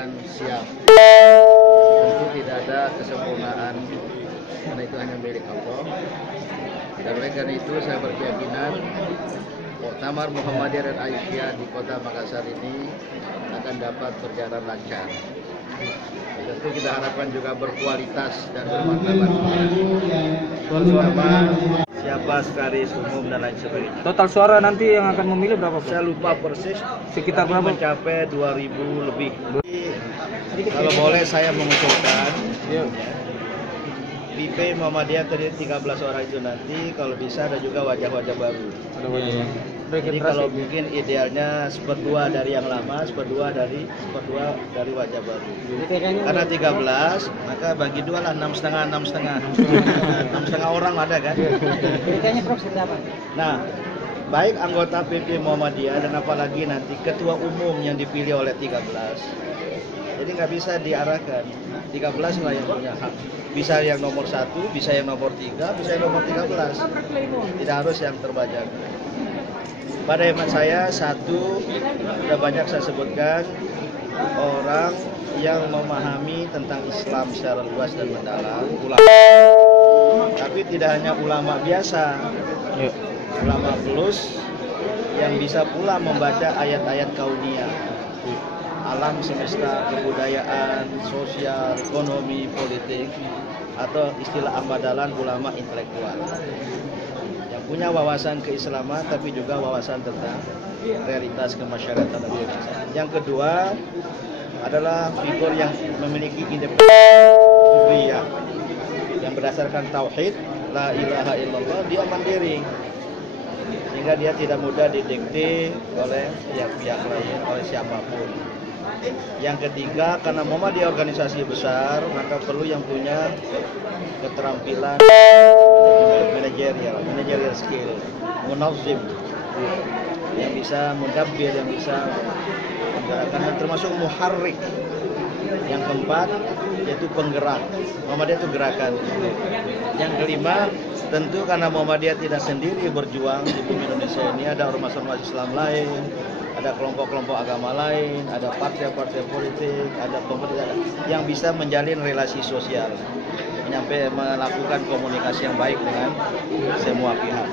akan siap. Tentu tidak ada kesempurnaan, karena itu hanya milik Allah. Dan oleh karena itu saya berkeyakinan Muktamar Muhammadiyah dan Aisyah di Kota Makassar ini akan dapat berjalan lancar. Tentu kita harapkan juga berkualitas dan bermartabat. Terutama siapa sekretaris umum dan lain sebagainya. Total suara nanti yang akan memilih berapa, Pak? Saya lupa persis, Sekitar berapa? mencapai 2.000 lebih. Kalau boleh saya mengusulkan, BP Muhammadiyah tadi 13 orang itu nanti kalau bisa ada juga wajah-wajah baru. Ada wajahnya. Jadi kalau mungkin idealnya seperti dari yang lama, seperti dari wajah baru. Karena 13, maka bagi dua lah 6,5 orang ada kan? Kriteria Prof apa? Nah, baik anggota PP Muhammadiyah dan apalagi nanti ketua umum yang dipilih oleh 13. Jadi nggak bisa diarahkan. 13 lah yang punya hak. Bisa yang nomor 1, bisa yang nomor 3, bisa yang nomor 13. Tidak harus yang terbajak. Pada hemat saya, satu, sudah banyak saya sebutkan, orang yang memahami tentang Islam secara luas dan mendalam, ulama. Tapi tidak hanya ulama biasa, ulama plus yang bisa pula membaca ayat-ayat kauniyah, alam semesta, kebudayaan, sosial, ekonomi, politik, atau istilah ambadalan ulama intelektual yang punya wawasan keislaman tapi juga wawasan tentang realitas kemasyarakatan Indonesia. Yang kedua adalah figur yang memiliki independensi yang berdasarkan tauhid la ilaha illallah, dia mandiri sehingga dia tidak mudah didikte oleh pihak-pihak lain, oleh siapapun. Yang ketiga, karena Muhammadiyah organisasi besar, maka perlu yang punya keterampilan managerial skill, munazim, yang bisa mudabbir, yang bisa menggerakkan, dan termasuk muharrik. Yang keempat, yaitu penggerak. Muhammadiyah itu gerakan. Yang kelima, tentu karena Muhammadiyah tidak sendiri berjuang di bumi Indonesia ini, ada ormas-ormas Islam lain, ada kelompok-kelompok agama lain, ada partai-partai politik, ada pemerintah yang bisa menjalin relasi sosial, melakukan komunikasi yang baik dengan semua pihak.